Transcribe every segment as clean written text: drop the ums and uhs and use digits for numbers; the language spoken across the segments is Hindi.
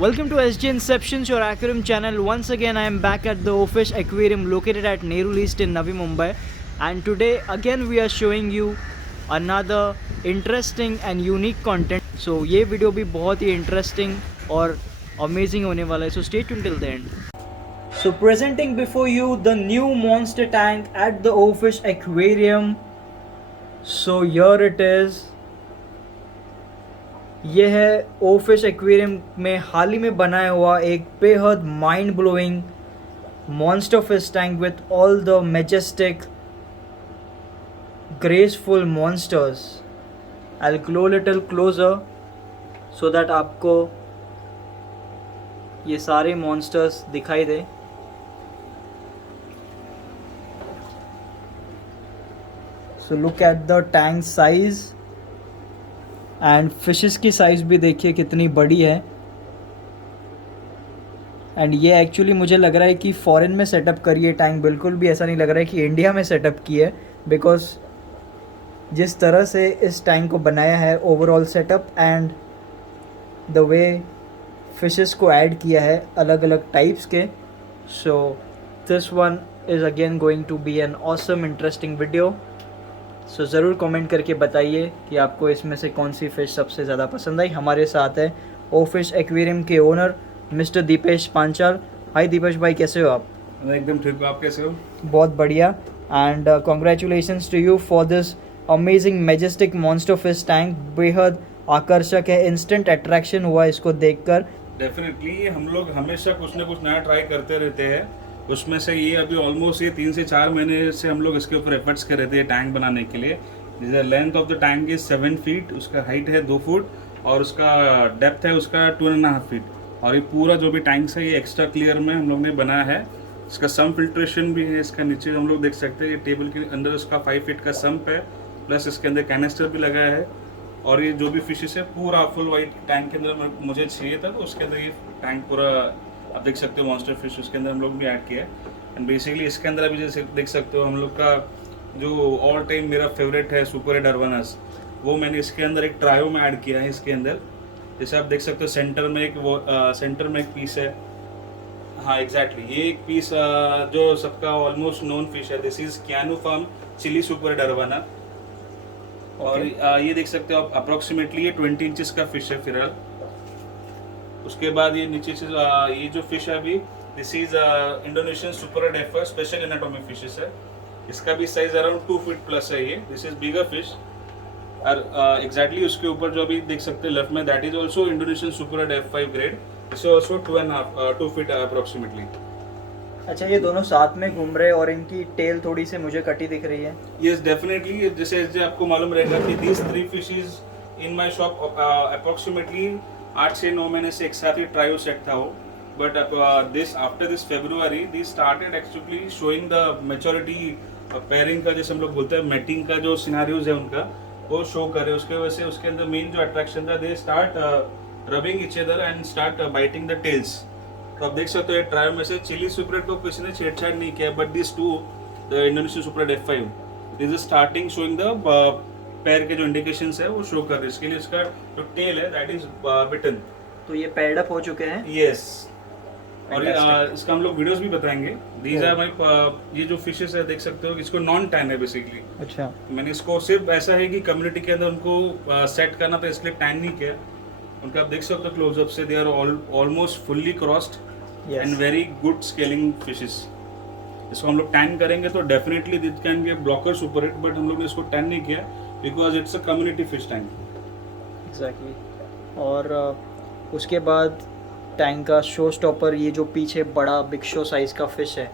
Welcome to SG Inceptions, your aquarium channel. Once again, I am back at the Ofish Aquarium located at Nehru East in Navi Mumbai. And today, again, we are showing you another interesting and unique content. So, ये वीडियो भी बहुत ही interesting और amazing होने वाला है. So, stay tuned till the end. So, presenting before you the new monster tank at the Ofish Aquarium. So, here it is. ये है ओफिश एक्वेरियम में हाल ही में बनाया हुआ एक बेहद mind blowing monster fish tank with all the majestic graceful monsters. I will go little closer so that आपको ये सारे मॉन्स्टर्स दिखाई दे. So look at the tank size and fishes की साइज़ भी देखिए कितनी बड़ी है. एंड ये एक्चुअली मुझे लग रहा है कि फॉरेन में सेटअप करी है टैंक, बिल्कुल भी ऐसा नहीं लग रहा है कि इंडिया में सेटअप की है. बिकॉज जिस तरह से इस टैंक को बनाया है overall setup and the way fishes को ऐड किया है अलग अलग टाइप्स के. So this one is again going to be an awesome interesting video. So ज़रूर कमेंट करके बताइए कि आपको इसमें से कौन सी फ़िश सबसे ज़्यादा पसंद आई. हमारे साथ है ओफिश एक्वेरियम के ओनर मिस्टर दीपेश पांचाल. हाय दीपेश भाई, कैसे हो आप? एकदम ठीक हो, आप कैसे हो? बहुत बढ़िया. And congratulations to you for this amazing majestic monster fish tank. बेहद आकर्षक है, इंस्टेंट अट्रैक्शन हुआ इसको देखकर. डेफिनेटली हम लोग हमेशा कुछ ना कुछ नया ट्राई करते रहते हैं. उसमें से ये अभी ऑलमोस्ट ये 3 से 4 महीने से हम लोग इसके ऊपर एफर्ट्स कर रहे थे टैंक बनाने के लिए. Length of the tank is 7 feet, उसका हाइट है 2 फुट और उसका डेप्थ है उसका 2.5 फीट. और ये पूरा जो भी टैंक है ये एक्स्ट्रा क्लियर में हम लोग ने बनाया है. इसका सम्प फिल्ट्रेशन भी है. इसका नीचे हम लोग देख सकते हैं ये टेबल के अंदर उसका 5 फीट का सम्प है, प्लस इसके अंदर कैनिस्टर भी लगाया है. और ये जो भी फिशेस है पूरा फुल वाइट टैंक के अंदर मुझे चाहिए था, तो उसके अंदर ये टैंक पूरा आप देख सकते हो मॉन्स्टर फिश उसके अंदर हम लोग भी ऐड किया है. एंड बेसिकली इसके अंदर अभी जैसे देख सकते हो हम लोग का जो ऑल टाइम मेरा फेवरेट है सुपर रेड अर्वानस, वो मैंने इसके अंदर एक ट्रायो में ऐड किया है. इसके अंदर जैसे आप देख सकते हो सेंटर में एक पीस है. हाँ एग्जैक्टली ये एक पीस जो सबका ऑलमोस्ट नोन फिश है. दिस इज क्यानो फार्म चिली सुपर रेड अर्वाना. और ये देख सकते हो आप अप्रोक्सीमेटली ये 20 इंचेस का फिश है फिलहाल. उसके बाद ये नीचे से ये जो फिश है अभी this is Indonesian super red एफर स्पेशल एनाटॉमिक फिशेस है. इसका भी साइज अराउंड 2 फीट प्लस है. ये दिस इज बिगर फिश. और एग्जैक्टली उसके ऊपर जो अभी देख सकते हैं लेफ्ट में that is also Indonesian super red F5 grade. This is also 2 feet approximately. अच्छा, ये दोनों साथ में घूम रहे हैं और इनकी टेल थोड़ी सी मुझे कटी दिख रही है. Yes definitely. जैसे आपको मालूम रहेगा कि these 3 fishes in my shop approximately 8 से 9 महीने से एक साथ ही ट्रायो सेट था वो. But this after this February the started actually showing the maturity pairing का, जैसे हम लोग बोलते हैं मैटिंग का जो सिनारियोज है उनका वो शो करे. उसके वजह से उसके अंदर मेन जो अट्रैक्शन था they start rubbing each other and start biting the tails. तो आप देख सकते हो ये ट्रायो में से चिली सुपर रेड को किसी ने छेड़छाड़ नहीं किया. But this to the Indonesian super red F5 this is starting showing the पैर के जो इंडिकेशंस है वो शो कर रहे हैं. इसके लिए इसका जो टेल है दैट इज बिटन. तो ये पेयर्ड अप हो चुके हैं. यस. और इसका हम लोग वीडियोस भी बताएंगे. दीज आर माय ये जो फिशेस है देख सकते हो इसको नॉन टैन है बेसिकली. अच्छा. मैंने इसको सिर्फ ऐसा है कि कम्युनिटी के अंदर उनको सेट करना था इसलिए टैन नहीं किया. उनका आप देख सकते हो क्लोजअप से they are almost fully crossed and very good scaling fishes. इसको हम लोग टैन करेंगे तो definitely this can be blocker super hit. But हम लोग ने इसको टैन नहीं किया because it's a community fish tank. Exactly. और उसके बाद टैंक का शो स्टॉपर ये जो पीछे बड़ा बिग शो साइज का फिश है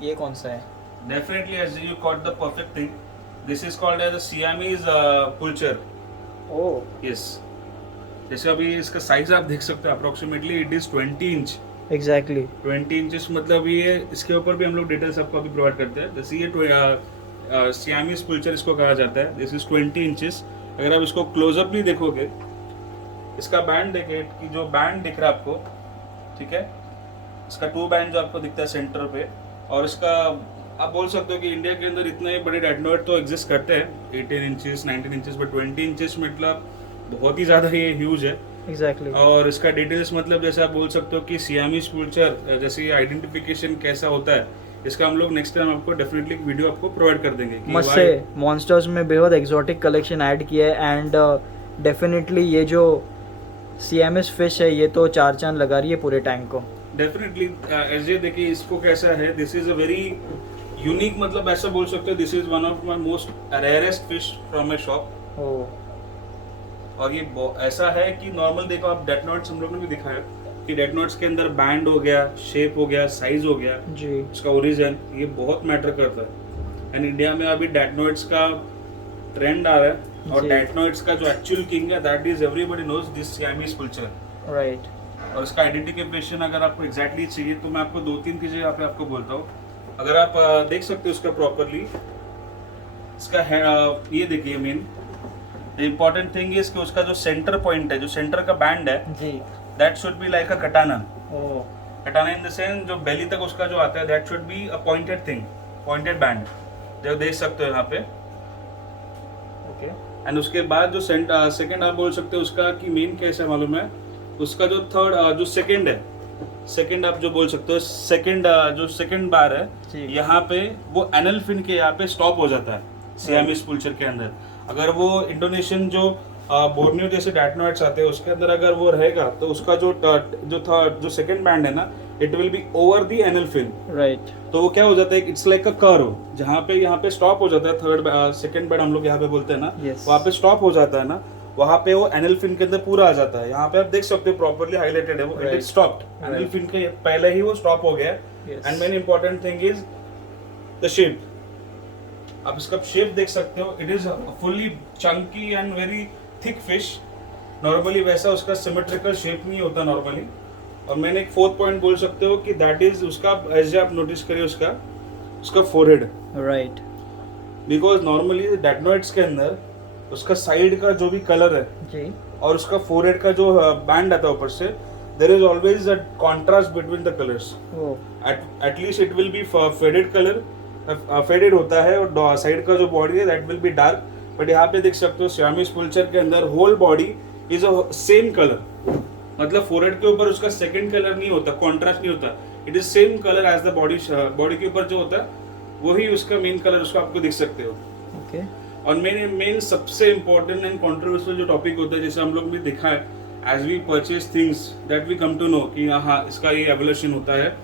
ये कौन सा है? Definitely as you caught the perfect thing. This is called as the Siamese pulcher. Oh yes. जैसे अभी इसका साइज आप देख सकते हो approximately it is 20 inch. Exactly 20 inches मतलब ये इसके ऊपर भी हम लोग डिटेल्स आपको अभी प्रोवाइड करते हैं. जैसे ये सियामीज पुलचर इसको कहा जाता है. This is 20 inches. अगर आप इसको क्लोजअप भी देखोगे इसका बैंड देखिए कि जो बैंड दिख रहा है आपको, ठीक है, इसका 2 बैंड जो आपको दिखता है सेंटर पे. और इसका आप बोल सकते हो कि इंडिया के अंदर इतने बड़े एडनोइड तो एग्जिस्ट करते हैं 18 इंचेस 19 इंचेस. बट 20 इंचेस मतलब बहुत ही ज़्यादा ये ह्यूज है। एग्जैक्टली। और इसका डिटेल्स मतलब जैसे आप बोल सकते हो कि सियामीज वुल्चर जैसे आइडेंटिफिकेशन कैसा होता है, इसका हम लोग नेक्स्ट टाइम आपको डेफिनेटली वीडियो आपको प्रोवाइड कर देंगे कि मस्त से मॉन्स्टर्स में बहुत एक्सोटिक कलेक्शन ऐड किया है एंड डेफिनेटली ये जो सियामिस फिश है ये तो चार चांद लगा रही है पूरे टैंक को। डेफिनेटली एज ये देखिए इसको कैसा है, this is a very unique, मतलब ऐसा बोल सकते हो this is one of my most rarest fish from my shop. और ये ऐसा है कि नॉर्मल देखो आप डेथ नोट्स हम लोग ने भी दिखाया कि डेथ नोट्स के अंदर बैंड हो गया, शेप हो गया, साइज हो गया जी, उसका ओरिजिन, ये बहुत मैटर करता है। एंड इंडिया में अभी डेथ नोट्स का ट्रेंड आ रहा है और जी। डेथ नोट्स का जो एक्चुअल किंग है that is everybody knows this Siamese vulture. Right. और इसका आइडेंटिफिकेशन अगर आपको एग्जैक्टली चाहिए तो मैं आपको 2-3 चीजें यहाँ पे आपको बोलता हूँ। अगर आप देख सकते हो इसका प्रॉपरली, इसका ये देखिए मेन इम्पोर्टेंट थिंग इज कि उसका जो सेंटर पॉइंट है, जो सेंटर का बैंड है, जी। That should be like a katana. Oh कटाना इन द सेंस जो बेली तक उसका जो आता है that should be a pointed thing, pointed band, जो देख सकते हो यहाँ पे। ओके। एंड उसके बाद जो सेकंड आप बोल सकते हो उसका कि मेन कैसा मालूम है, उसका जो थर्ड जो सेकंड है, सेकंड आप जो बोल सकते हो सेकंड जो सेकंड बार जी। है यहाँ पे वो एनल फिन के यहाँ पे स्टॉप हो जाता है सियामीज वुल्चर के अंदर। अगर वो इंडोनेशियन जो बोर्नियो जैसे डैटनोइड्स आते हैं उसके अंदर अगर वो रहेगा तो उसका जो सेकंड बैंड है ना, it will be over the anal fin. Right. तो वो क्या हो जाता है, इट्स लाइक अ कर्व, जहाँ पे यहाँ पे स्टॉप हो जाता है थर्ड सेकंड बेड हम लोग यहाँ पे बोलते हैं ना, Yes. वहाँ पे स्टॉप हो जाता है ना, वहाँ पे वो एनल फिन के अंदर पूरा आ जाता है। यहाँ पे आप देख सकते हो प्रॉपर्ली हाईलाइटेड है वो, it Right. Stopped, anal Right. Fin के पहले ही वो स्टॉप हो गया। Yes. And main important thing is the shape. आप इसका शेप देख सकते हो, it is fully chunky and very thick fish. Normally वैसा उसका सिमेट्रिकल शेप नहीं होता नॉर्मली। और मैंने एक फोर्थ पॉइंट बोल सकते हो कि दैट इज उसका, एज आप नोटिस करिए उसका फोरहेड, राइट। बिकॉज नॉर्मली डैटनोइड्स के अंदर उसका साइड का जो भी कलर है जी। और उसका फोरहेड का जो बैंड आता है ऊपर से, there is always a contrast between the colours. Oh at least it will be faded colour, faded होता है, और साइड का जो बॉडी है that will be dark. But यहाँ पे देख सकते हो सियामीज वुल्चर के अंदर whole body is a same colour, मतलब फोरहेड के ऊपर उसका सेकंड कलर नहीं होता, कॉन्ट्रास्ट नहीं होता, it is same colour as the body. Body के ऊपर जो होता है वही उसका मेन कलर, उसको आपको दिख सकते हो। ओके। और मेन सबसे इम्पोर्टेंट एंड कंट्रोवर्शियल जो टॉपिक होता है, जैसे हम लोग भी देखा है as we purchase things that we come to know कि हाँ इसका ये एवोल्यूशन होता है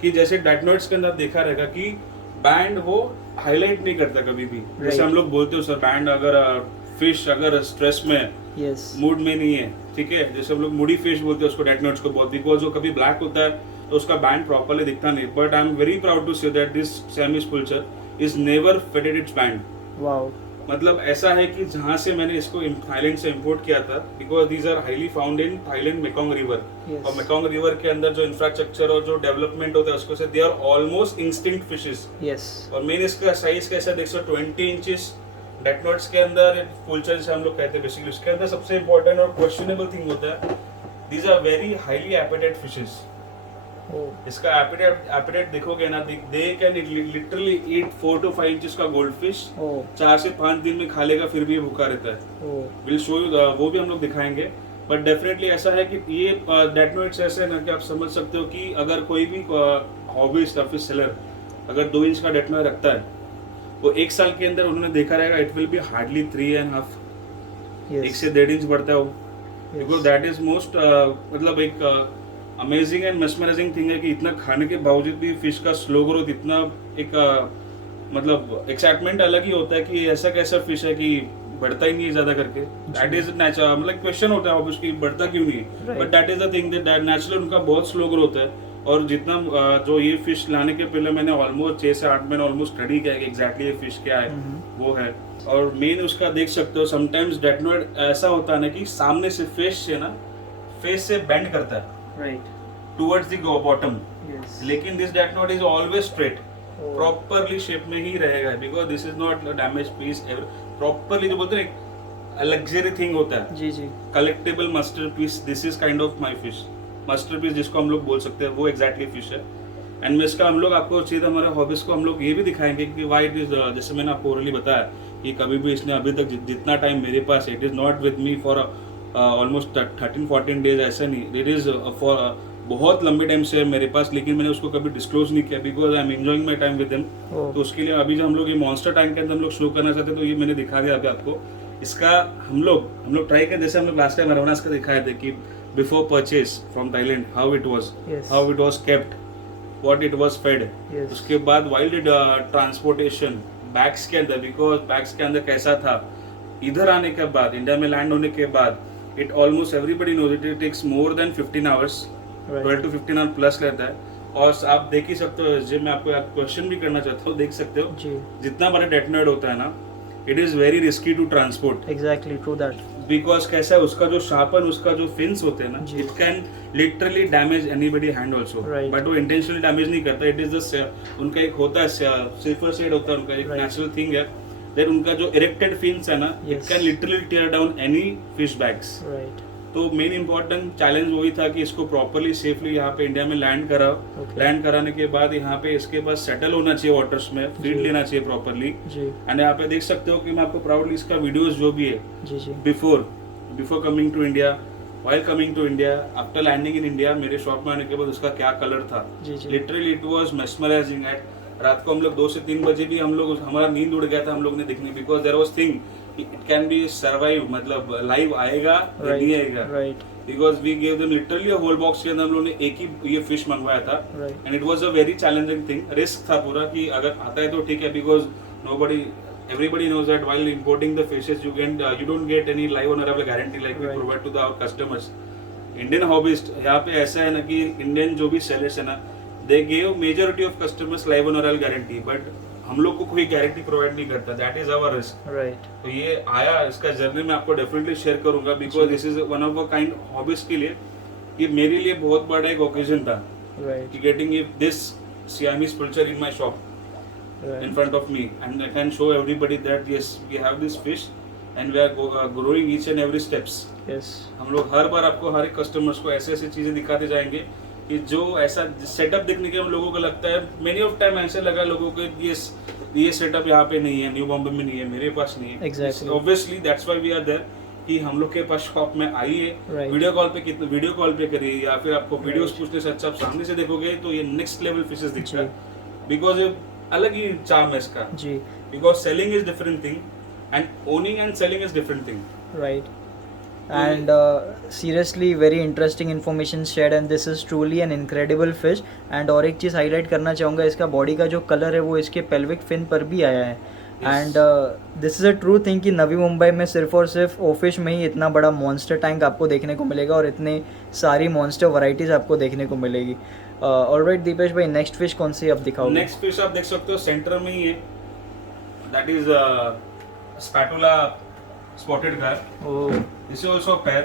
कि जैसे डैटनोइड्स के अंदर देखा रहेगा कि बैंड वो हाईलाइट नहीं करता कभी भी। जैसे हम लोग बोलते हो सर बैंड अगर फिश अगर स्ट्रेस में है, यस। मूड में नहीं है, ठीक है, जैसे हम लोग मूडी फिश बोलते हैं उसको डैटनोइड्स को बहुत, बिकॉज वो कभी ब्लैक होता है तो उसका बैंड प्रॉपर्ली दिखता नहीं। But I am very proud to say that this Siamese vulture is never faded its band. Wow. मतलब ऐसा है कि जहाँ से मैंने इसको थाईलैंड से इंपोर्ट किया था, because these are highly found in Thailand Mekong river. Yes. और मेकोंग रिवर के अंदर जो इंफ्रास्ट्रक्चर और जो डेवलपमेंट होता है उसको से they are almost instinct fishes. Yes. और मेन इसका साइज कैसा देख सकते 20 इंचेस डैटनोइड्स के अंदर वुल्चर जैसे हम लोग कहते हैं बेसिकली। उसके अंदर सबसे इंपॉर्टेंट और क्वेश्चनेबल थिंग होता है, these are very highly appetite fishes. इसका एपेटाइट देखोगे ना, they can literally eat 4 to 5 inches का गोल्ड फिश, 4 से 5 दिन में खा लेगा फिर भी भूखा रहता है। विल शो यू, वो भी हम लोग दिखाएंगे। बट डेफिनेटली ऐसा है कि ये डैटनोइड्स ऐसे है ना कि आप समझ सकते हो कि अगर कोई भी हॉबीज या फिर सेलर अगर 2 इंच का डैटनोइड रखता है, वो 1 साल के अंदर उन्होंने देखा रहेगा इट विल बी हार्डली 3.5, 1 से 1.5 इंच बढ़ता है वो। बिकॉज दैट इज मोस्ट मतलब एक अमेजिंग एंड मेस्मराइजिंग थिंग है कि इतना खाने के बावजूद भी फिश का स्लो ग्रोथ, इतना एक मतलब एक्साइटमेंट अलग ही होता है कि ऐसा कैसा फिश है कि बढ़ता ही नहीं है ज्यादा करके। दैट इज नेचुरल, मतलब क्वेश्चन होता है ऑब्वियसली बढ़ता क्यों नहीं है, but that is the thing that naturally उनका बहुत स्लो ग्रोथ है। और जितना जो ये फिश लाने के पहले मैंने ऑलमोस्ट 6 से 8 महीने ऑलमोस्ट स्टडी किया कि एग्जैक्टली ये फिश क्या है वो है। और मेन उसका देख सकते हो समटाइम्स डैटनोइड ऐसा होता है ना कि सामने से फेस से बेंड करता है, right, towards the bottom, yes. लेकिन this datnoid is always straight, properly shape में ही रहेगा, because this is not damage piece. Properly जो बोलते हैं लग्जरी थिंग होता है, जी जी। Collectable masterpiece, this is kind of my fish. Masterpiece जिसको हम लोग बोल सकते हैं वो एग्जैक्टली फिश है। एंड मैं इसका हम लोग आपको सीधा हमारे हॉबीज को हम लोग ये भी दिखाएंगे कि वाई इट इज, जैसे मैंने आपको ओरली बताया कि कभी भी इसने अभी तक जितना टाइम मेरे पास, it is not with me for almost 13-14 days, ऐसा नहीं, इट इज़ फॉर बहुत लंबे टाइम से है मेरे पास, लेकिन मैंने उसको कभी डिस्क्लोज नहीं किया because I am enjoying my time with him. तो उसके लिए अभी जो हम लोग ये मॉन्स्टर टैंक के अंदर हम लोग शो करना चाहते हैं, तो ये मैंने दिखा दिया अभी आपको। इसका हम लोग ट्राई कर, जैसे हम लोग लास्ट टाइम अरवनास का दिखाए थे कि before purchase from Thailand how it was kept, what it was fed. उसके बाद वाइल्ड ट्रांसपोर्टेशन बैग्स के अंदर, बिकॉज बैग्स के अंदर कैसा था, इधर आने के बाद, इंडिया में लैंड होने के बाद, it almost everybody knows it takes more than 15 hours, 12 to 15 hour plus रहता है। और आप देख ही सकते हो, जिसमें मैं आपको क्वेश्चन भी करना चाहता हूँ, देख सकते हो जितना बड़ा डेटोनेट होता है ना, it is very risky to transport. Exactly, true that. Because कैसा है, उसका जो शार्पन, उसका जो फिन्स होते हैं ना, it can literally damage anybody hand also, but वो इंटेंशनली डैमेज नहीं करता। इट इज द उनका एक होता है सिल्वर शेड होता है उनका, एक नेचुरल थिंग है दैट उनका जो इरेक्टेड फिन्स है ना, it can literally tear down any fish bags. तो मेन इंपॉर्टेंट चैलेंज वही था कि इसको प्रॉपरली सेफली यहाँ पे इंडिया में लैंड कराने के बाद यहाँ पे इसके बाद सेटल होना चाहिए वाटर्स में, फीड लेना चाहिए प्रॉपरली। एंड यहाँ पे देख सकते हो कि मैं आपको प्राउडली इसका वीडियोस जो भी है before coming to India, while coming to India, after landing in India, मेरे शॉप में आने के बाद उसका क्या कलर था, literally it was mesmerising. At रात को हम लोग 2 से 3 बजे भी हमारा नींद उड़ गया था हम लोग ने देखने, because there was thing it can be survive, मतलब लाइव आएगा नहीं आएगा, because we gave them literally a whole box के अंदर हम लोगों ने एक ही ये फिश मंगवाया था। And it was a very challenging thing, risk था पूरा कि अगर आता है तो ठीक है, because everybody knows that while importing the fishes you don't get any live on arrival guarantee like we provide to our customers. Indian hobbyist यहाँ पे ऐसा है ना कि इंडियन जो भी सेलर्स है ना, they gave majority of customers live on arrival guarantee, but हम लोग को कोई गारंटी प्रोवाइड नहीं करता, दैट इज आवर रिस्क। तो ये आया, इसका जर्नी मैं आपको डेफिनेटली शेयर करूंगा, because this is one of a kind hobbies के लिए, कि मेरे लिए बहुत बड़ा एक ओकेजन था कि getting this Siamese pilcher in my shop in front of me, and I can show everybody that yes we have this fish and we are growing each and every steps. हम लोग हर बार आपको हर एक कस्टमर्स को ऐसे ऐसी चीजें दिखाते जाएंगे कि जो ऐसा सेटअप देखने के हम लोगों को लगता है, मेनी ऑफ टाइम ऐसे लगा लोगों को ये सेटअप यहाँ पे नहीं है, न्यू बॉम्बे में नहीं है, मेरे पास नहीं है। Exactly. Obviously that's why we are there, कि हम लोग के पास शॉप में आइए, वीडियो कॉल पे करिए, या फिर आपको वीडियोस पूछने से अच्छा आप सामने से देखोगे तो ये नेक्स्ट लेवल फिशेस दिखता है, बिकॉज अलग ही चार्म है इसका जी, because selling is different thing and owning and selling is different thing, right. And seriously very interesting information shared, and this is truly an incredible fish. and और एक चीज़ हाईलाइट करना चाहूँगा, इसका बॉडी का जो कलर है वो इसके पेल्विक फिन पर भी आया है। And this is a true thing कि नवी मुंबई में सिर्फ और सिर्फ ओफिश में ही इतना बड़ा मॉन्स्टर टैंक आपको देखने को मिलेगा और इतने सारी मॉन्स्टर वैरायटीज़ आपको देखने को मिलेगी। ऑलराइट दीपेश भाई, नेक्स्ट फिश कौन सी आप दिखाओगे? नेक्स्ट फिश आप देख सकते हो सेंटर में ही है, that is spatula spotted gar. Oh, this is also pair.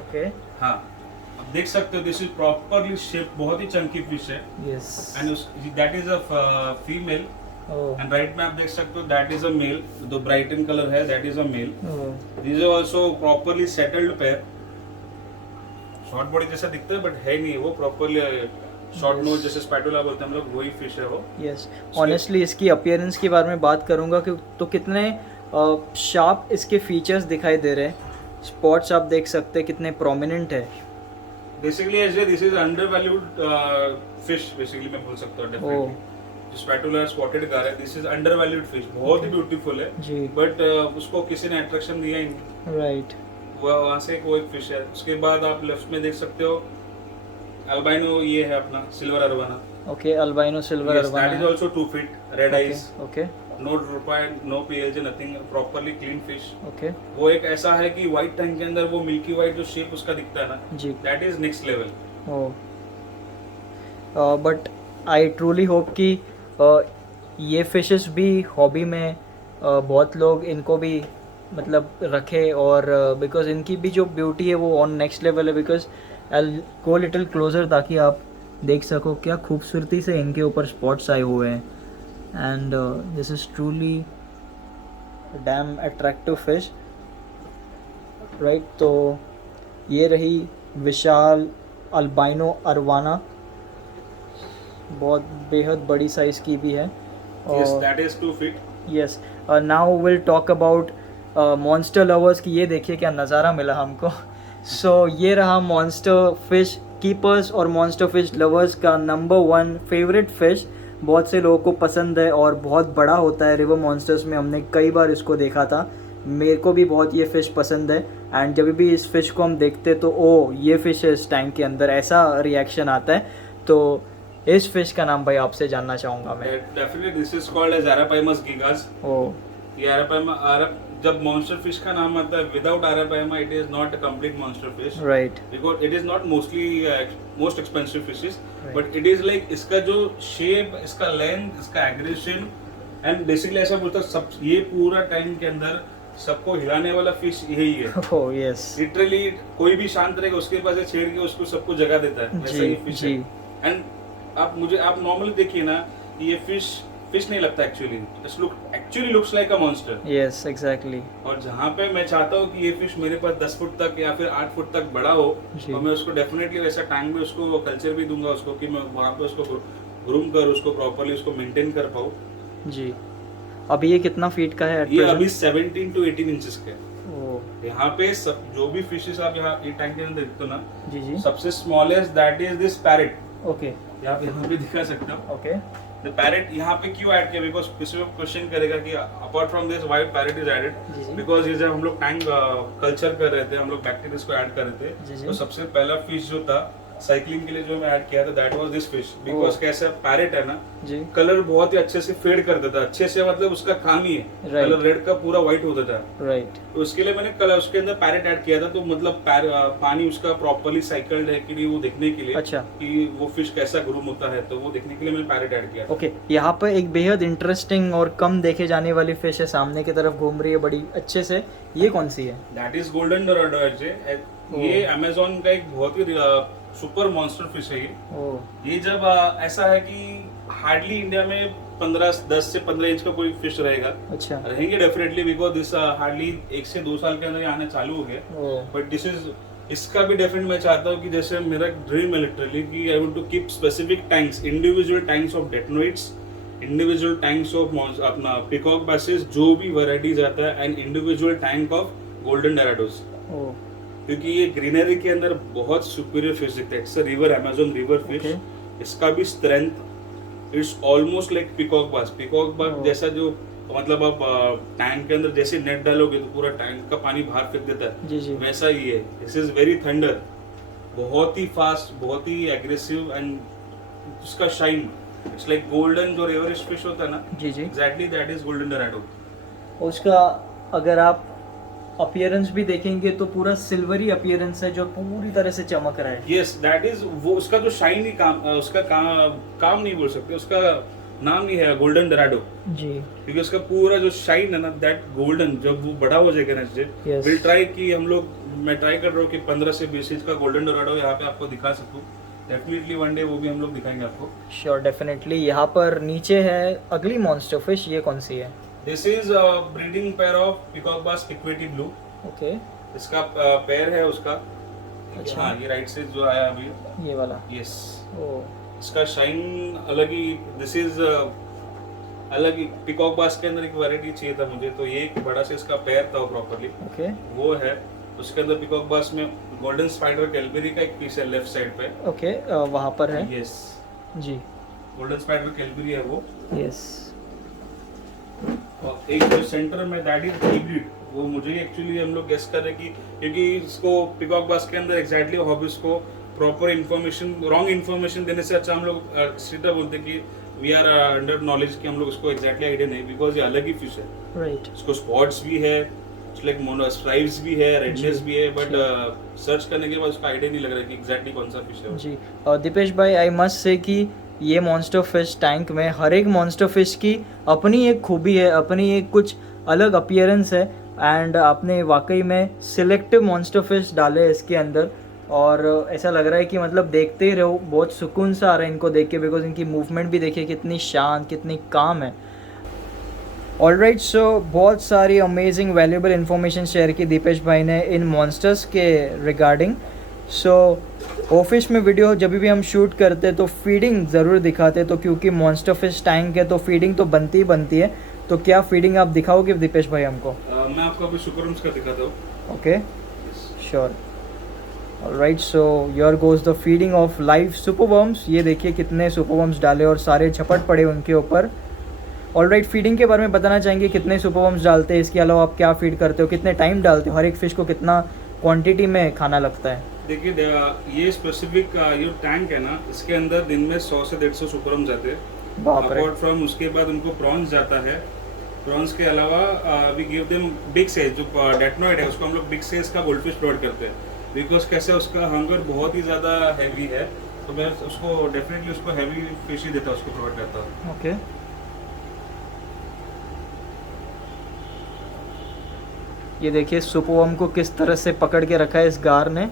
Okay, हाँ, आप देख सकते हो दिस इज प्रॉपर्ली शेप, बहुत ही चंकी फिश है। Yes, and that is a female, and right में आप देख सकते हो दैट इज अ मेल, जो ब्राइटन कलर है that is a male. This is also properly settled pair, short body जैसा दिखता है बट है नहीं वो, प्रॉपर्ली शॉर्ट नोज जैसे स्पैटुला बोलते हैं हम लोग, वही फिश है वो। यस, ऑनेस्टली इसकी अपीयरेंस के बारे में बात करूंगा कि तो कितने शार्प इसके फीचर्स दिखाई दे रहे हैं, स्पॉट्स आप देख सकते हैं कितने प्रोमिनेंट है। Basically as this is undervalued fish, basically मैं बोल सकता हूं डेफिनेटली। जो स्पैटुला स्पॉटेड गार है, दिस इज अंडरवैल्यूड फिश, बहुत ही ब्यूटीफुल है जी, बट उसको किसी ने अट्रैक्शन दिया ही नहीं, राइट। वहाँ से वो एक फिश है। उसके बाद आप लेफ्ट में देख सकते हो अल्बाइनो, ये है अपना silver arowana. Okay, albino silver arowana, that is also 2 feet, red eyes. Okay, no drop eye, no PLJ, nothing, properly clean fish. Okay, वो एक ऐसा है कि व्हाइट टैंक के अंदर वो मिल्की व्हाइट जो शेप उसका दिखता है ना जी, that is next level. But I truly hope कि ये फिशेस भी हॉबी में बहुत लोग इनको भी मतलब रखे, और बिकॉज इनकी भी जो ब्यूटी है वो ऑन नेक्स्ट लेवल है। Because I go little closure ताकि आप देख सको क्या खूबसूरती से इनके ऊपर स्पॉट्स आए हुए हैं, and this is truly dam attractive fish, right. तो ये रही विशाल अल्बाइनो अरवाना, बहुत बेहद बड़ी साइज़ की भी है। Yes, that is 2 feet. Yes. Now we'll talk about monster lovers की ये देखिए क्या नज़ारा मिला हमको। सो ये रहा मॉन्स्टर फिश कीपर्स और मॉन्स्टर फिश लवर्स का नंबर 1 फेवरेट फिश। बहुत से लोगों को पसंद है और बहुत बड़ा होता है रिवर मॉन्स्टर्स में, हमने कई बार इसको देखा था। मेरे को भी बहुत ये फ़िश पसंद है एंड जब भी इस फ़िश को हम देखते तो ओ ये फ़िश है इस टैंक के अंदर, ऐसा रिएक्शन आता है। तो इस फ़िश का नाम भाई आपसे जानना चाहूँगा मैं। Definitely this is called as Arapaima gigas। ओ ये Arapaima जब मॉन्स्टर फिश का नाम आता है without Arapaima it is not a complete monster fish, right because it is not mostly most expensive fishes, Right. But it is like इसका जो शेप, इसका लेंथ, इसका एग्रेशन एंड बेसिकली ऐसा बोलता है सब ये पूरा टैंक के अंदर सबको हिलाने वाला फिश यही है। ओ यस लिटरली कोई भी शांत रहेगा उसके पास से छेड़ के उसको सबको जगा देता है, ऐसा जी ही फिश है। जी एंड आप नॉर्मली देखिए ना कि ये फिश नहीं लगता एक्चुअली, एक्चुअली लुक्स लाइक अ मॉन्स्टर। यस एग्जैक्टली और जहाँ पे मैं चाहता हूँ कि ये फिश मेरे पास 10 फुट तक या फिर 8 फुट तक बड़ा हो, जी। और मैं उसको डेफिनेटली वैसा टैंक में उसको कल्चर भी दूंगा उसको कि मैं वहाँ पे उसको ग्रूम कर उसको प्रॉपर्ली उसको मेंटेन कर पाऊँ। जी। अभी ये कितना फीट का है at ये present? अभी 17 to 18 इंचेस का है। ओ यहाँ पे सब जो भी फिशेस आप यहाँ ये टैंक के अंदर देखते हो ना, जी जी सबसे smallest that is this parrot. Okay आप यहाँ पे दिखा सकते हो ओके द पैरेट यहाँ पे क्यों ऐड किया, बिकॉज किसी को क्वेश्चन करेगा कि apart from this why parrot is जी, एडेड, जी। बिकॉज ये जब हम लोग टैंक कल्चर कर रहे थे, हम लोग बैक्टीरिया को ऐड कर रहे जी, थे, जी। तो सबसे पहला फिश जो था साइक्लिंग के लिए जो मैं ऐड किया था that was this fish, because कैसा पैरेट है ना जी कलर बहुत ही अच्छे से फेड कर देता है, अच्छे से मतलब उसका काम ही है Right. कलर रेड का पूरा व्हाइट होता था। राइट तो उसके लिए मैंने कलर उसके अंदर पैरेट ऐड किया था, तो मतलब पानी उसका प्रॉपर्ली साइकिल्ड है कि नहीं वो देखने के लिए, अच्छा। कि वो फिश कैसा ग्रूम होता है, तो वो देखने के लिए मैंने पैरेट ऐड किया। ओके यहाँ पर एक बेहद इंटरेस्टिंग और कम देखे जाने वाली फिश है, सामने की तरफ घूम रही है बड़ी अच्छे से, ये कौन सी है? That is golden Dorado. ये अमेज़न का एक बहुत ही सुपर मॉन्स्टर फिश है। ओ ये जब ऐसा है कि हार्डली इंडिया में 10 से 15 इंच का कोई फिश रहेगा, अच्छा रहेंगे डेफिनेटली, बिकॉज दिस हार्डली 1 से 2 साल के अंदर ये आना चालू हो गया। ओ बट दिस इज इसका भी डेफिनेट मैं चाहता हूँ कि जैसे मेरा ड्रीम है लिटरली कि I want to keep specific tanks, individual tanks of datnoids, individual tanks of अपना पिकॉक बैसेस जो भी वैरायटीज आता है, and individual tank of golden dorados, oh क्योंकि ये ग्रीनरी के अंदर बहुत सुपीरियर फिश दिखता है। It's a river, Amazon river fish. Okay. इसका भी strength it's almost like peacock बास। पिकॉक बास Oh. जैसा जो मतलब आप टैंक के अंदर जैसे नेट डालोगे तो पूरा टैंक का पानी बाहर फेंक देता है, जी जी वैसा ही है। दिस इज वेरी थंडर, बहुत ही फास्ट, बहुत ही एग्रेसिव, एंड उसका शाइन इट्स लाइक गोल्डन जो रिवर फिश होता है ना, जी जी। Exactly that is golden dorado. उसका अगर आप अपीयरेंस भी देखेंगे तो पूरा सिल्वरी अपीयरेंस है जो पूरी तरह से चमक रहा है। यस दैट इज वो उसका जो शाइन ही उसका काम नहीं बोल सकते, उसका नाम ही है गोल्डन डोराडो, जी क्योंकि उसका पूरा जो शाइन है ना दैट गोल्डन, जब वो बड़ा हो जाएगा next day Yes. Will try कि हम लोग, मैं ट्राई कर रहा हूँ कि 15 से 20 इंच का गोल्डन डोराडो यहाँ पे आपको दिखा सकूँ। डेफिनेटली वन डे वो भी हम लोग दिखाएंगे आपको। Sure definitely. यहाँ पर नीचे है अगली मॉन्स्टर फिश, ये कौन सी है? This is breeding pair of peacock बास इक्विटी ब्लू। ओके इसका पेयर है उसका। अच्छा। हाँ ये राइट से जो आया अभी, ये वाला। यस ओ इसका शाइन अलग ही, दिस इज अलग ही। पिकॉक बास के अंदर एक वैरायटी चाहिए था मुझे, तो ये एक बड़ा से इसका पेयर था प्रॉपर्ली, ओके वो है। उसके अंदर पिकॉक बास में गोल्डन स्पाइडर कैलबेरी का एक पीस है लेफ्ट साइड पे। ओके वहाँ पर है। यस जी गोल्डन स्पाइडर कैलबेरी है वो। यस और एक जो सेंटर में दैट इज हाइब्रिड, वो मुझे एक्चुअली हम लोग गेस कर रहे कि क्योंकि इसको पिकॉक बास के अंदर एग्जैक्टली हॉबीज को प्रॉपर इन्फॉर्मेशन, रॉन्ग इन्फॉर्मेशन देने से अच्छा हम लोग सीधा बोलते कि वी आर अंडर नॉलेज कि हम लोग उसको एग्जैक्टली आइडिया नहीं, बिकॉज ये अलग ही फिश है। राइट इसको स्पॉट्स भी है, लाइक मोनो स्ट्राइप्स भी है, रेडनेस भी है, बट सर्च करने के बाद उसका आइडिया नहीं लग रहा है कि एग्जैक्टली कौन सा फिश है वो। जी। और दीपेश भाई आई मस्ट से कि ये मॉन्स्टर फिश टैंक में हर एक मॉन्स्टर फिश की अपनी एक खूबी है, अपनी एक कुछ अलग अपीयरेंस है, एंड आपने वाकई में सिलेक्टिव मॉन्स्टर फिश डाले हैं इसके अंदर, और ऐसा लग रहा है कि मतलब देखते ही रहो, बहुत सुकून सा आ रहा है इनको देख के, बिकॉज इनकी मूवमेंट भी देखिए कितनी शांत, कितनी काम है। ऑलराइट सो बहुत सारी अमेजिंग वैल्यूबल इन्फॉर्मेशन शेयर की दीपेश भाई ने इन मॉन्स्टर्स के रिगार्डिंग। सो ऑफिस में वीडियो जब भी हम शूट करते तो फीडिंग ज़रूर दिखाते, तो क्योंकि मॉन्स्टर फिश टैंक है तो फीडिंग तो बनती ही बनती है, तो क्या फीडिंग आप दिखाओगे दीपेश भाई हमको? मैं आपको अभी शुक्रम्स का दिखाता हूँ। Okay, sure. Alright, so your goes the feeding of live superworms. ये देखिए कितने सुपरवर्म्स डाले और सारे झपट पड़े उनके ऊपर। ऑलराइट, फीडिंग के बारे में बताना चाहेंगे, कितने सुपरवर्म्स डालते हैं, इसके अलावा आप क्या फीड करते हो, कितने टाइम डालते हो, हर एक फिश को कितना क्वांटिटी में खाना लगता है? देखिए ये स्पेसिफिक ये टैंक है ना, इसके अंदर दिन में 100 से 150 सुपरम जाते हैं। बाप रे। अपार्ट फ्रॉम उसके बाद उनको प्रॉन्स जाता है। प्रॉन्स के अलावा we give them big size, जो डेटनोइड है उसको हम लोग बिग साइज का गोल्ड फिश प्रोवाइड करते हैं, बिकॉज कैसे उसका हंगर बहुत ही ज़्यादा हैवी है, तो मैं उसको डेफिनेटली उसको हैवी फिश ही देता हूँ, उसको प्रोवाइड करता हूँ। ओके, ये देखिए सुपरवर्म को किस तरह से पकड़ के रखा है इस गार ने।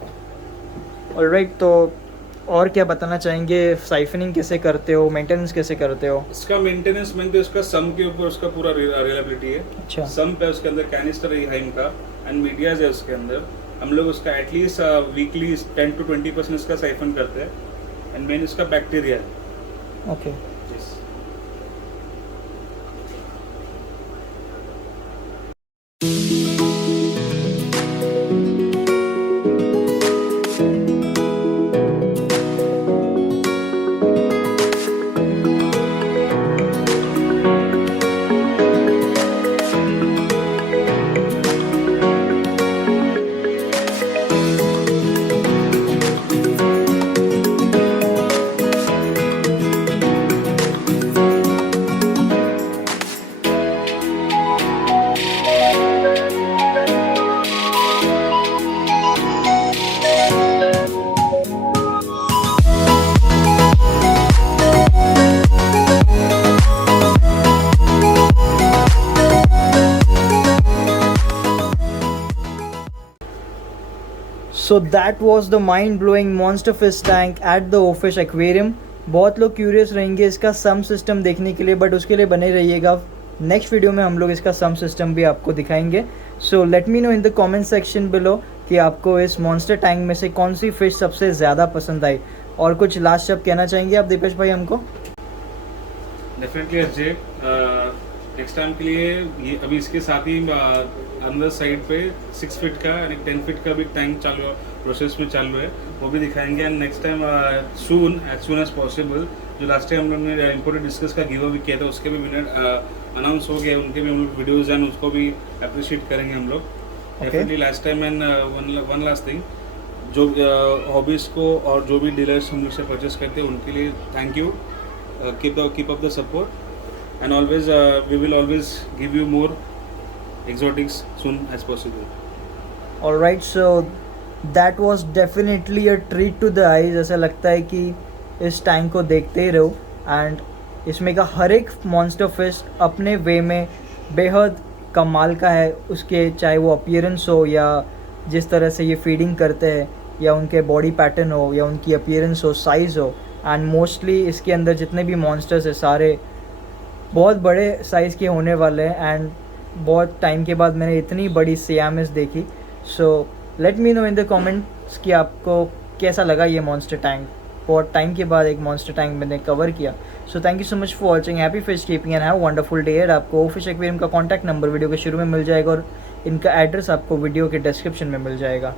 ऑलराइट, तो और क्या बताना चाहेंगे, साइफनिंग कैसे करते हो, मेंटेनेंस कैसे करते हो? इसका मेंटेनेंस मेन तो इसका सम के ऊपर उसका पूरा रिलायबिलिटी है। अच्छा, सम पे उसके अंदर कैनिस्टर है हाइम का एंड मीडियाज है उसके अंदर। हम लोग उसका एटलीस्ट वीकली 10 to 20% इसका साइफन करते हैं एंड मेन इसका बैक्टीरिया है। Okay. So that was the mind blowing monster fish tank at the Ofish aquarium. बहुत लोग क्यूरियस रहेंगे इसका सम सिस्टम देखने के लिए, बट उसके लिए बने रहिएगा। नेक्स्ट वीडियो में हम लोग इसका सम सिस्टम भी आपको दिखाएंगे। So let me know in the comment section below कि आपको इस मॉन्स्टर टैंक में से कौन सी फिश सबसे ज़्यादा पसंद आई। और कुछ लास्ट शब्द कहना चाहेंगे आप दीपेश भाई हमको? डेफिनेटली अजय, नेक्स्ट टाइम के लिए ये अभी इसके साथ ही अंदर साइड पे 6 फीट का यानी 10 फीट का भी टैंक चालू प्रोसेस में चालू है, वो भी दिखाएंगे। And next time as soon as possible, जो लास्ट टाइम हम लोग ने इम्पोर्टेड डिस्कस का गिव अवे किया था उसके भी विनर अनाउंस हो गए, उनके भी हम लोग वीडियोज एंड उसको भी अप्रिशिएट करेंगे हम लोग definitely last time. And one last thing, जो हॉबीज़ को और जो भी डीलर्स हम लोग से परचेस करते हैं उनके लिए thank you, keep up the support and always we will always give you more exotics soon as possible. Alright, so that was definitely a treat to the eyes. ऐसा लगता है कि इस टैंक को देखते ही रहो। एंड इसमें का हर एक मॉन्स्टर फिश अपने वे में बेहद कमाल का है, उसके चाहे वो अपीयरेंस हो या जिस तरह से ये फीडिंग करते हैं या उनके बॉडी पैटर्न हो या उनकी अपीयरेंस हो, साइज़ हो। एंड मोस्टली इसके अंदर जितने भी मॉन्स्टर्स है सारे बहुत बड़े साइज़ के होने वाले हैं। एंड बहुत टाइम के बाद मैंने इतनी बड़ी सियामिस देखी। So let me know in the comments कि आपको कैसा लगा ये मॉन्स्टर टैंक। बहुत टाइम के बाद एक मॉन्स्टर टैंक मैंने कवर किया। So thank you so much for watching. Happy fish keeping and have wonderful day. आपको फिश एक्वेरियम का कॉन्टैक्ट नंबर वीडियो के शुरू में मिल जाएगा और इनका एड्रेस आपको वीडियो के डिस्क्रिप्शन में मिल जाएगा।